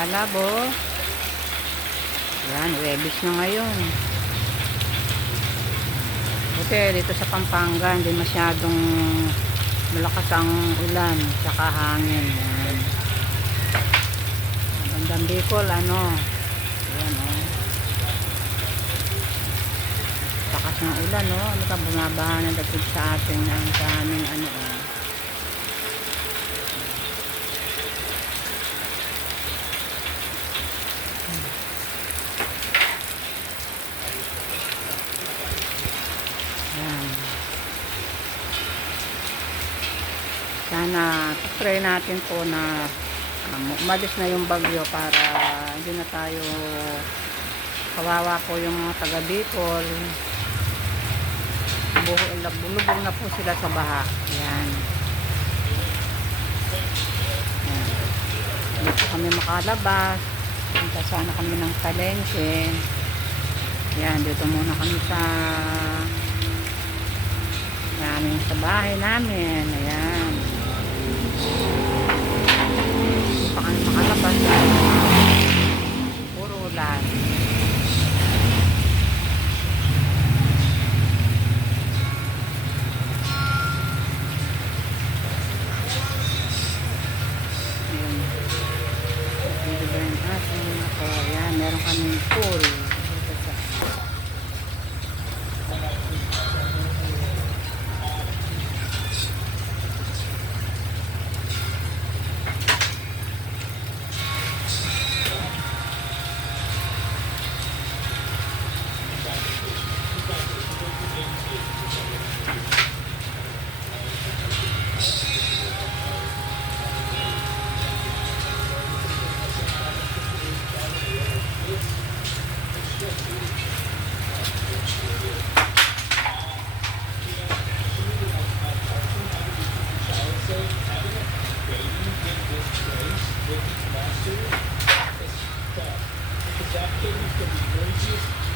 lalabo. Yan, Webis na ngayon. Buti dito sa Pampanga, hindi masyadong malakas ang ulan, tsaka hangin. Yan. Bandang Bicol, ano. Yan, oh. Lakas ng ulan, oh. Ano ka, bumabaha na dagdag sa ating, sa aming, ano, oh. Yan. Sana pray natin po na umalis na yung bagyo para hindi na tayo kawawa po yung mga taga Bicol. Bulubog na po sila sa baha. Yan. Yan. Dito kami makalabas. Punta sana kami ng palengke. Yan, dito muna kami sa bahay namin. Ayan. Hindi pa kami makalabas. Puro ulan. Ayan. Dito ba yung ating ako? Ayan, meron kaming pool.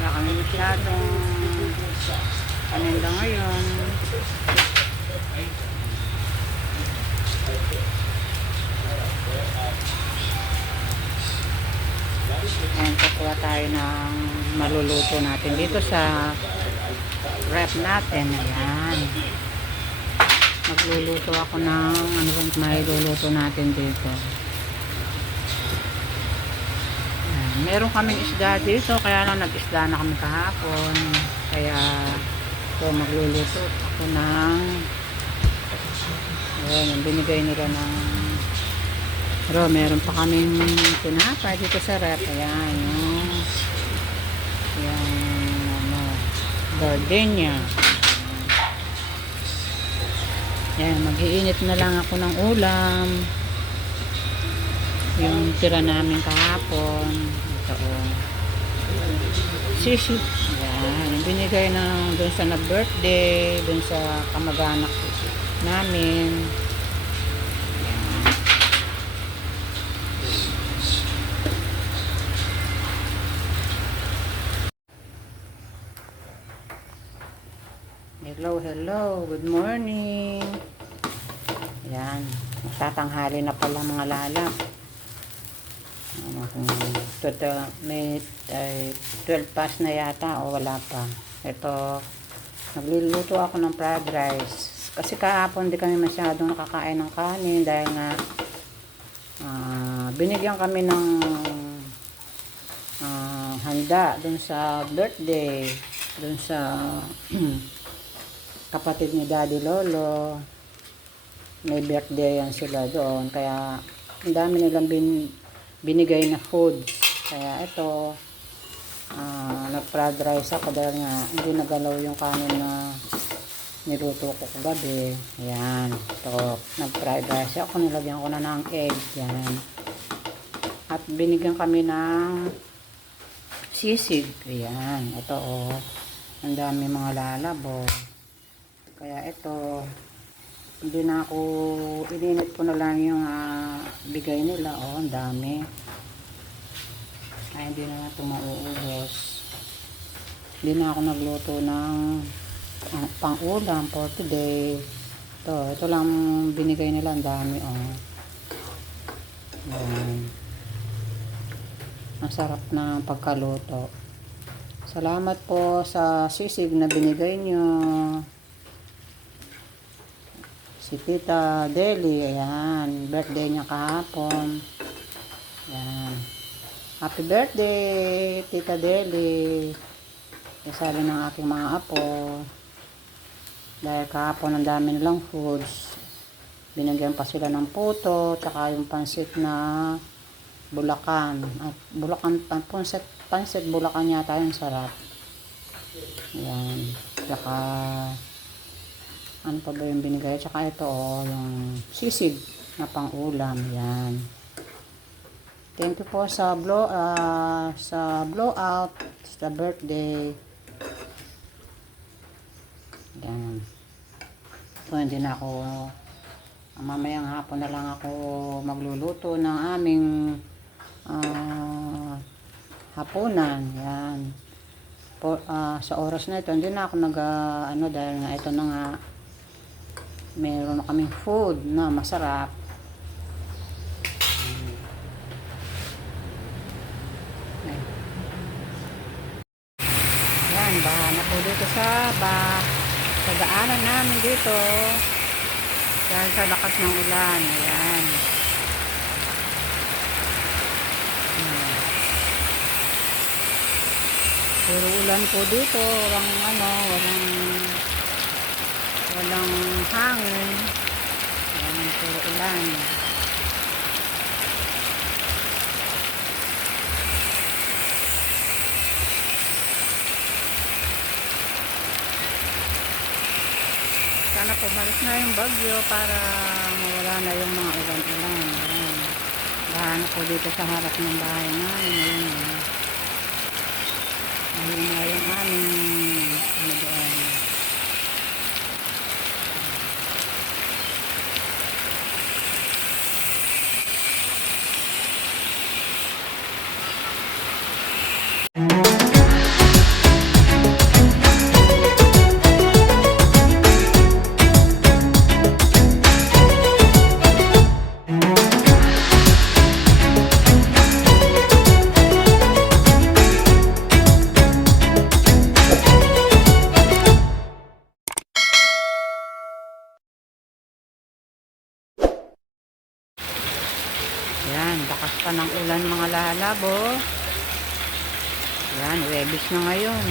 Wala kami masyadong paninda ngayon. Ayan, kukuha tayo ng maluluto natin dito sa rep natin. Ayan. Magluluto ako ng ano bang mailuluto natin dito. Meron kaming isda dito, kaya lang nag-isda na kami kahapon. Kaya ito, magluluto ako ng yung binigay nila ng pero meron pa kaming tinapay dito sa rep. Ayan, yung ano, gardenia. Ayan, mag-iinit na lang ako ng ulam. Yung tira namin kahapon. Ito, oh. Sisig. Yan. Yung binigay na doon sa na-birthday, doon sa kamag-anak namin. Yan. Hello, hello. Good morning. Yan. Magtatanghali na pala mga lalap. May 12 past na yata o wala pa. Ito, nagluluto ako ng fried rice. Kasi kahapon di kami masyadong nakakain ng kanin dahil nga binigyan kami ng handa dun sa birthday, dun sa kapatid ni Daddy Lolo. May birthday yan sila doon. Kaya ang dami nilang binigay na food. Kaya ito, nag-fried rice ako dahil nga hindi nagalaw yung kanin na niluto ko kagabi. Ayan. Ito, nag-fried rice ako. Nilagyan ko na ng egg. Yan. At binigyan kami ng sisig. Ayan. Ito, oh. Ang dami mga lalabo. Kaya ito, hindi na ako, ininit ko na lang yung bigay nila. Oh, ang dami. Ay, hindi na ito mauubos. Hindi na ako nagluto ng pang-ulam for today. Ito lang binigay nila, ang dami, oh. Yan. Ang sarap ng pagkaluto. Salamat po sa sisig na binigay nyo. Si Tita Deli, ayan. Birthday niya kahapon. Ayan. Happy birthday, Tita Deli. Sabi ng aking mga apo. Dahil kahapon ang dami nilang foods. Binigyan pa sila ng puto, tsaka yung pansit na Bulacan. At Bulacan, pansit Bulacan yata yung sarap. Ayan. Tsaka, ano pa ba yung binigay? Tsaka ito, yung sisig na pang-ulam. Ayan. Thank you po sa blowout, sa birthday. Ayan. So, hindi na ako, mamayang hapon na lang ako magluluto ng aming hapunan. Yan. Sa oras na ito, hindi na ako dahil nga ito na nga, meron na kaming food na masarap. Yan, baha na po dito sa daanan namin dito. Dahil sa lakas ng ulan. Ayan. Puro ulan po dito, walang hangin. Ayan, puro ulan. Sana pumalis na yung bagyo para mawala na yung mga ulan-ulan. Ayan. Bahan po dito sa harap ng bahay namin. Ayun na yung aming doon. Yan, bakas pa ng ulan mga lalabo. Yan, Huwebes na ngayon.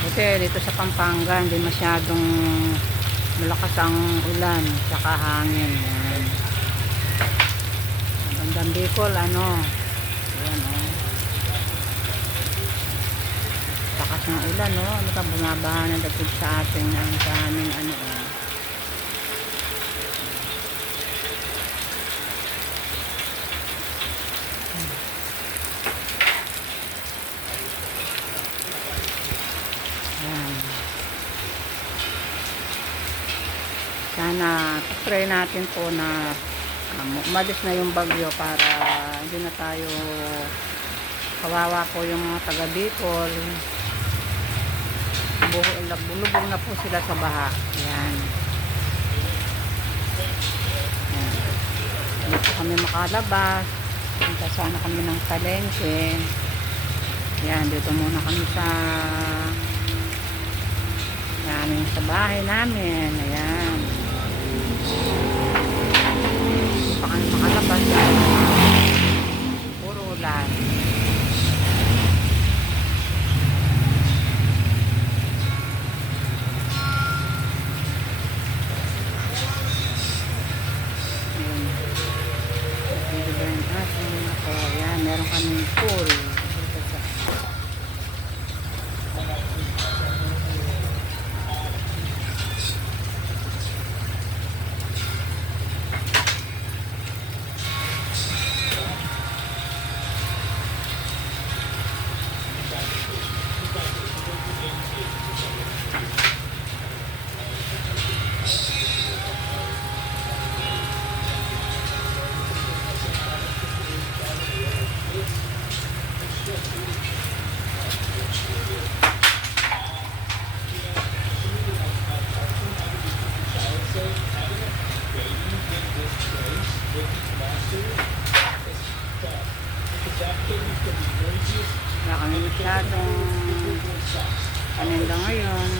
Buti dito sa Pampanga, hindi masyadong malakas ang ulan, saka hangin. Yan. Bandang Bicol, yan bakas ng ulan, bumabaha na dagdag sa ating, sa aming sana pray natin po na umalis na yung bagyo para hindi na tayo kawawa po yung mga taga Bicol. Bulubog na po sila sa baha. Yan. Hindi po kami makalabas. Punta sana kami ng palengke. Yan, dito muna kami sa bahay namin. Ayan. Pa kami makalabas. Puro ulan. Ayan, meron kami pool. Wala kami masyadong paninda ngayon.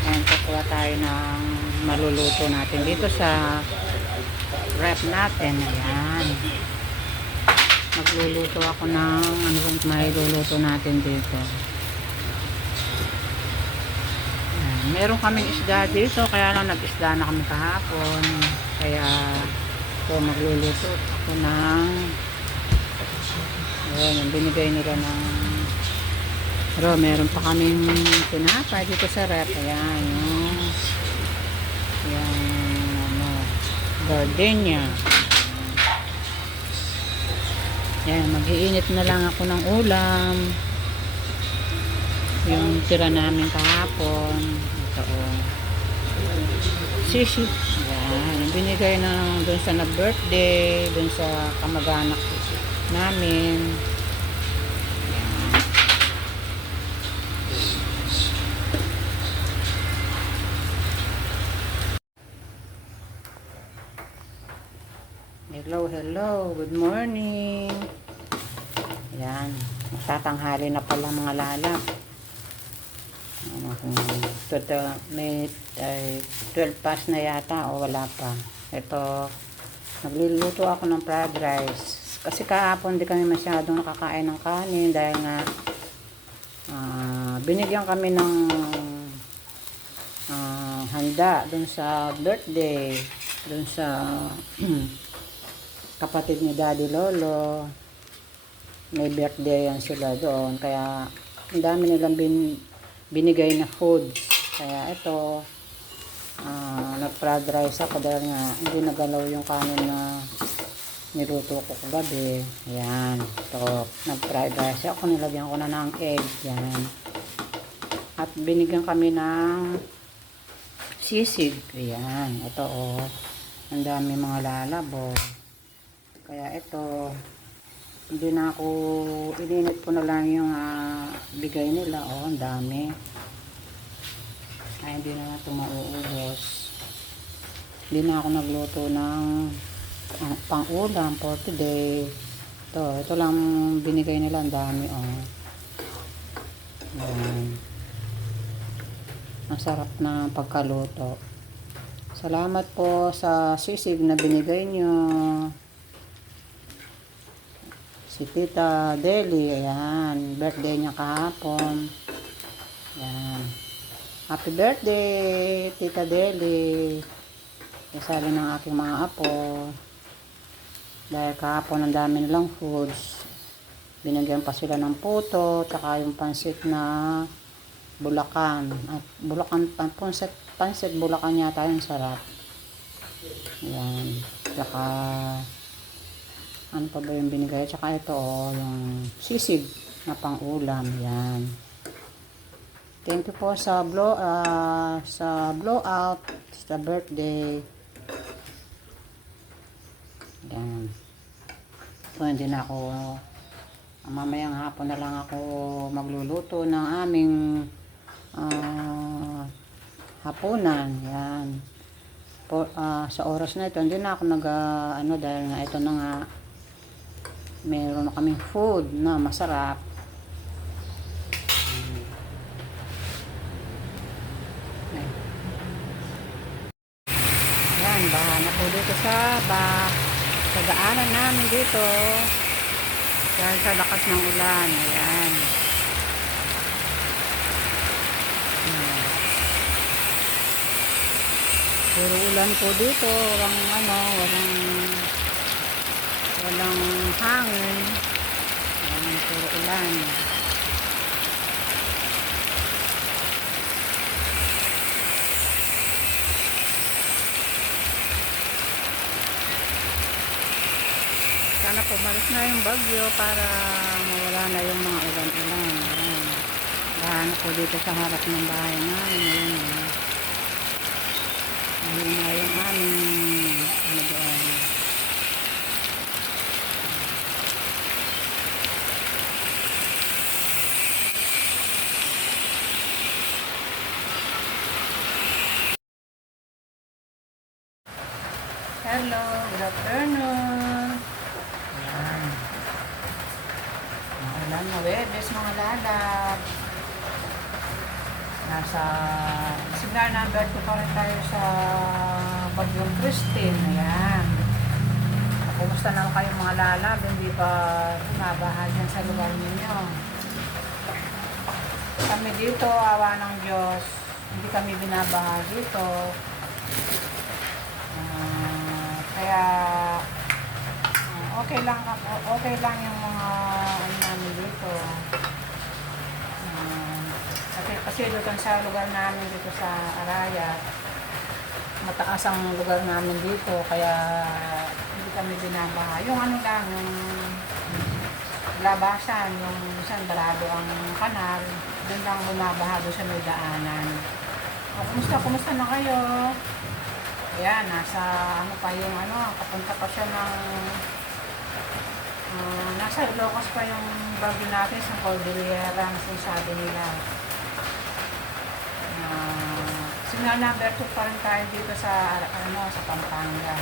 Ayan, kukuha tayo ng maluluto natin dito sa rep natin. Ayan. Magluluto ako ng ano bang may luluto natin dito. Ayan. Meron kaming isda dito, kaya lang nag-isda na kami kahapon. Kaya ito, magluluto ako ng ayan, yung binigay nila ng pero meron pa kaming tinapay dito sa rep. Ayan, yung ano, gardenia. Ayan, mag-iinit na lang ako ng ulam. Yung tira namin kahapon. Ito, oh. Sisig. Ayan, yung binigay na dun sa na-birthday, dun sa kamag-anak namin. Hello, good morning. Ayan, magtatanghali na pala mga lalap. May 12 past na yata o wala pa. Ito, nagluluto ako ng fried rice. Kasi kahapon di kami masyadong nakakain ng kanin dahil nga binigyan kami ng handa dun sa birthday, dun sa kapatid ni Daddy Lolo. May birthday yan sila doon, kaya ang dami nilang binigay na food. Kaya ito, nag-fried rice ako dahil nga hindi nagalaw yung kanin na niluto ko kagabi. Ayan, ito, nag-fried rice ako, nilagyan ko na ng egg. Yan. At binigyan kami ng sisig. Ayan, ito oh, ang dami mga lalabo. Kaya ito, hindi na ako, ininit ko na lang yung bigay nila. Oh, ang dami. Ay, hindi na ito mauubos. Hindi na ako nagluto ng pang-ulam for today. Ito lang binigay nila. Ang dami, oh. Ayan. Ang sarap na pagkaluto. Salamat po sa sisig na binigay nyo. Si Tita Deli, ayan, birthday niya kahapon. Ayan. Happy birthday, Tita Deli. Kasali ng aking mga apo. Dahil kahapon ang dami nilang foods. Binigyan pa sila ng puto, tsaka yung pansit na Bulacan. At Bulacan, pansit Bulacan yata yung sarap. Ayan. Tsaka ano pa ba yung binigay? Tsaka ito, oh, yung sisig na pang-ulam. Yan. Thank you po sa blowout, sa birthday. Yan. So, hindi na ako, mamayang hapon na lang ako magluluto ng aming hapunan. Yan. Sa oras na ito, hindi na ako dahil nga ito na nga, meron na kaming food na masarap. Yan, baha na po dito sa daanan namin dito dahil sa lakas ng ulan. Ayan. Puro ulan po dito, walang hangin. Ayan, puro ulan. Sana pumalis na yung bagyo para mawala na yung mga ulan-ulan. Ayan. Bahan po dito sa harap ng bahay namin. Ayun na yung aming doon. Hello, good afternoon. Ayan. Maulan na Webes, mga lalab. Nasa signal number 2 pa rin tayo sa Bagyong Christine. Ayan. Kumusta naman kayo mga lalab? Hindi pa bumabaha dyan sa lugar ninyo. Kami dito, awa ng Diyos, hindi kami binabaha dito. Kaya okay lang yung mga ano namin dito. Kasi doon sa lugar namin dito sa Araya, mataas ang lugar namin dito, kaya hindi kami binabaha. Yung ano lang, yung labasan, yung isang barado ang kanal, doon lang bumabaha doon sa may daanan. Kumusta na kayo? Ayan, nasa ano pa yung ano, kapunta pa siya ng nasa Ilocos pa yung bagyo natin sa Cordillera na sinasabi nila. Signal number 2 pa rin tayo dito sa ano, sa Pampanga.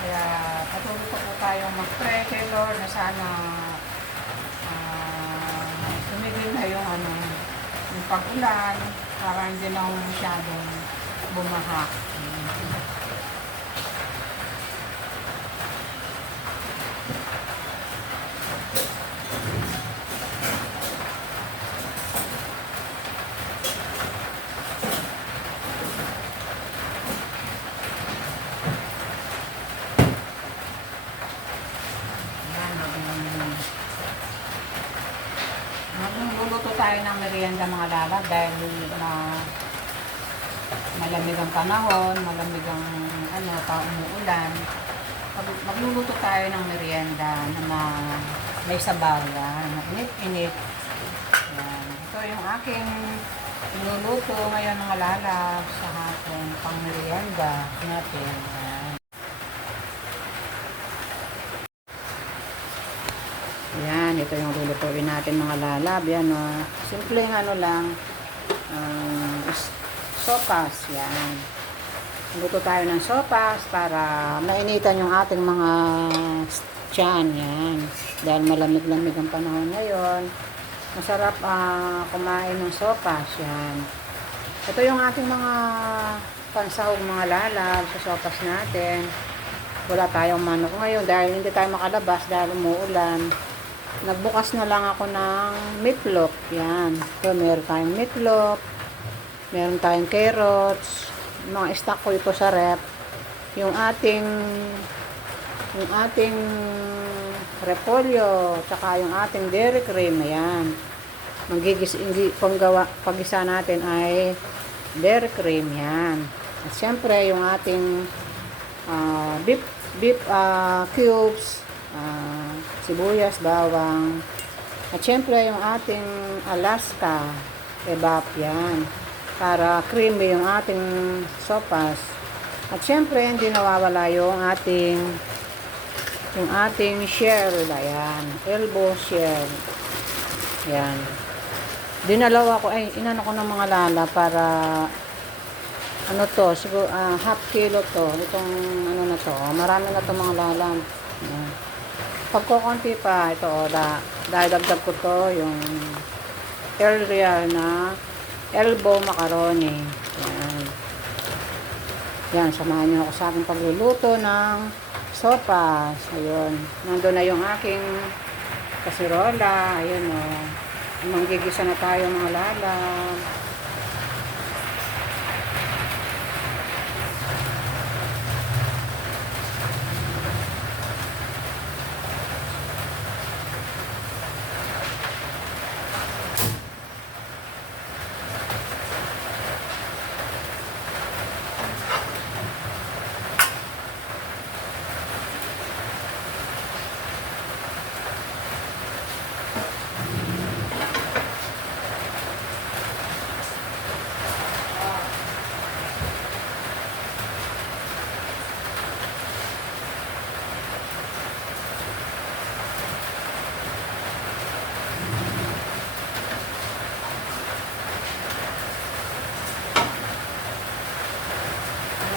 Kaya patuloy pa po tayong mag-pray kay Lord na sana tumigil na yung ano, yung pag-ulan para hindi na masyadong bumaha. Magluluto tayo ng merienda mga lalab dahil malamig ang panahon, malamig ang ano, umuulan. Magluluto tayo ng merienda na may sabaw yan, init-init. Ito yung aking niluluto ngayon mga lalab sa hapon, pang merienda natin. Yan, ito yung lulutuin natin mga lalab. Yan o. Simpleng ano lang. Sopas. Yan. Luto tayo ng sopas para mainitan yung ating mga tiyan. Yan. Dahil malamig-lamig ang panahon ngayon. Masarap kumain ng sopas. Yan. Ito yung ating mga pansahog mga lalab sa sopas natin. Wala tayong manok ngayon dahil hindi tayo makalabas dahil umuulan. Nagbukas na lang ako ng meatloaf. Yan. So, meron tayong meatloaf. Meron tayong carrots. Mga stock ko ito sa rep. Yung ating repolyo. Tsaka yung ating dairy cream. Ayan. Pag-isa natin ay dairy cream. Yan. At syempre, yung ating beef cubes. Sibuyas, bawang, at syempre yung ating Alaska kebab yan para creamy yung ating sopas. At syempre hindi nawawala yung ating shell, ayan, elbow shell. Yan. Dinalaw ako, inano ko ng mga lala para ano to, siguro half kilo to, itong ano na to, marami na to mga lala. Yan. Pagkukunti pa, ito dadagdag ko to yung area na elbow macaroni. Yan. Yan, samahan nyo ako sa aking pagluluto ng sopas. Ayun. Nandun na yung aking kasirola. Ayun o. Manggigisa na tayo mga lalang.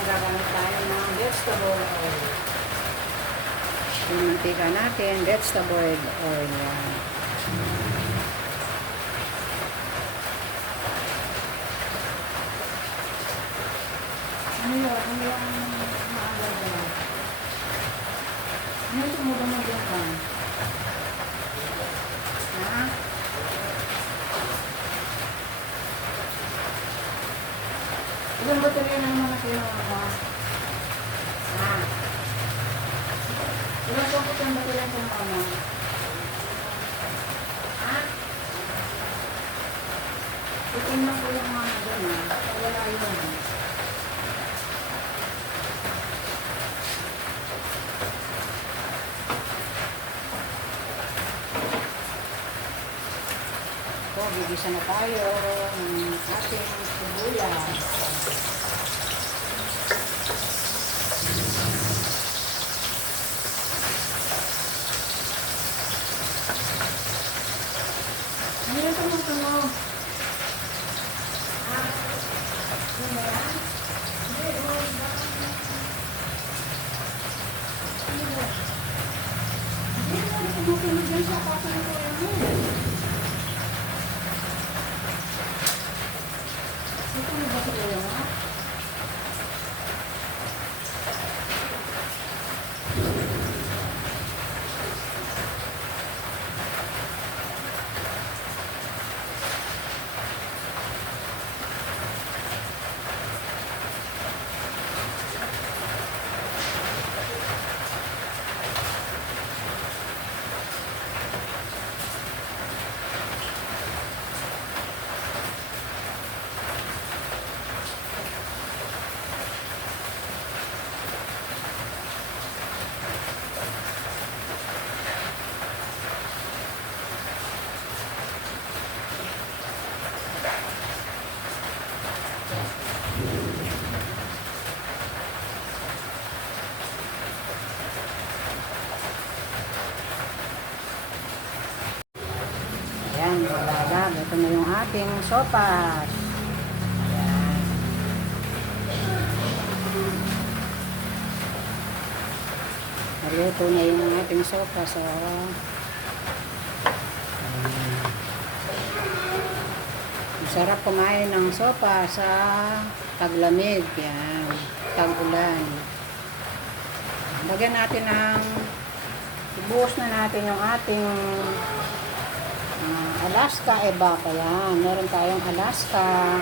gagamit tayo ng vegetable oil. Yung mantika natin, vegetable oil. Yan. Ano yun? Ano yung maalaga? Ano yung tumulong ka? Ha? Ilang baterya na naman natin ako? Ha? Ilang pokot yung baterya ng mama? Ha? Itingnan ko yung mga doon ha? Wala yun. So, bibisa na tayo ng ating sibuyas. Ano yung tumutunog? Ano yan? Hindi, tumutunog yan sa kapatid ko yan. Ito na ba sila yung ha? Ayan, malalag. Ito na yung ating sopas. Ayan. Naluto na yung ating sopas. So, masarap kumain ng sopa sa taglamig. Yan. Tag-ulan. Lagyan natin ng ibuhos na natin yung ating Alaska Evaca. Yan. Meron tayong Alaska.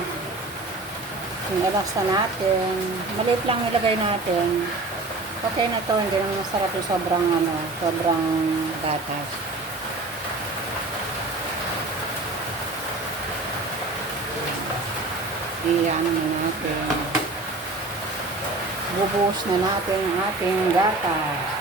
Yung Alaska natin. Maliit lang nilagay natin. Okay na to. Hindi naman masarap yung sobrang gatas. Iyan na natin. Bubuhos na natin yung ating gatas.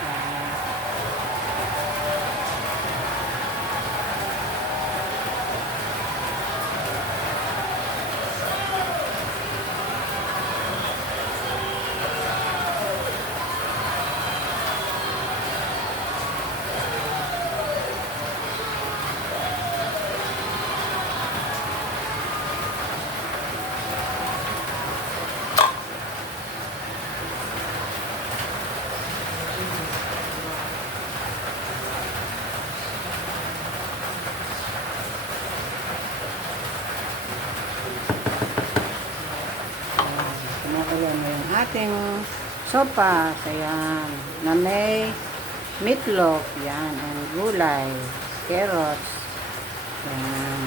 Kumukulo na yung ating sopa. Ayan. Na may meatloaf. Yan. And gulay. Carrots. Ayan.